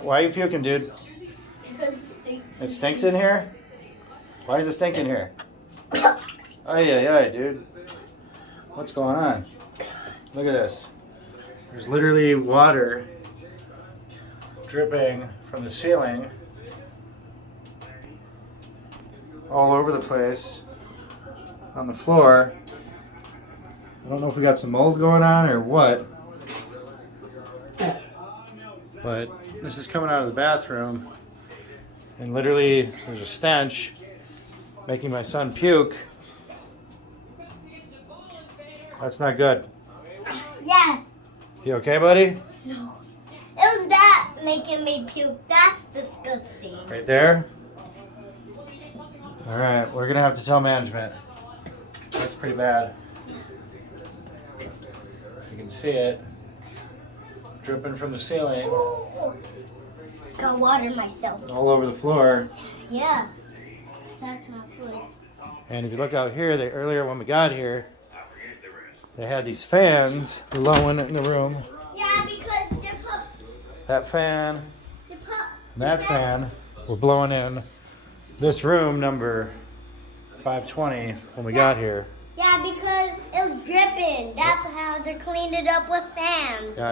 Why are you puking, dude? Because it stinks. It stinks in here? Why does it stink in here? Ay, dude. What's going on? Look at this. There's literally water dripping from the ceiling all over the place on the floor. I don't know if we got some mold going on or what, but this is coming out of the bathroom, and literally there's a stench making my son puke. That's not good. Yeah. You okay, buddy? No. It was that making me puke. That's disgusting. Right there? Alright, we're gonna have to tell management. That's pretty bad. You can see it dripping from the ceiling Ooh. Got water myself. all over the floor. Yeah. That's not good. And if you look out here, earlier when we got here, they had these fans blowing in the room. Yeah, because they put. That fan They put. and that fan were blowing in this room number 520 when we got here. Yeah, because it was dripping. That's how they cleaned it up with fans. Yeah.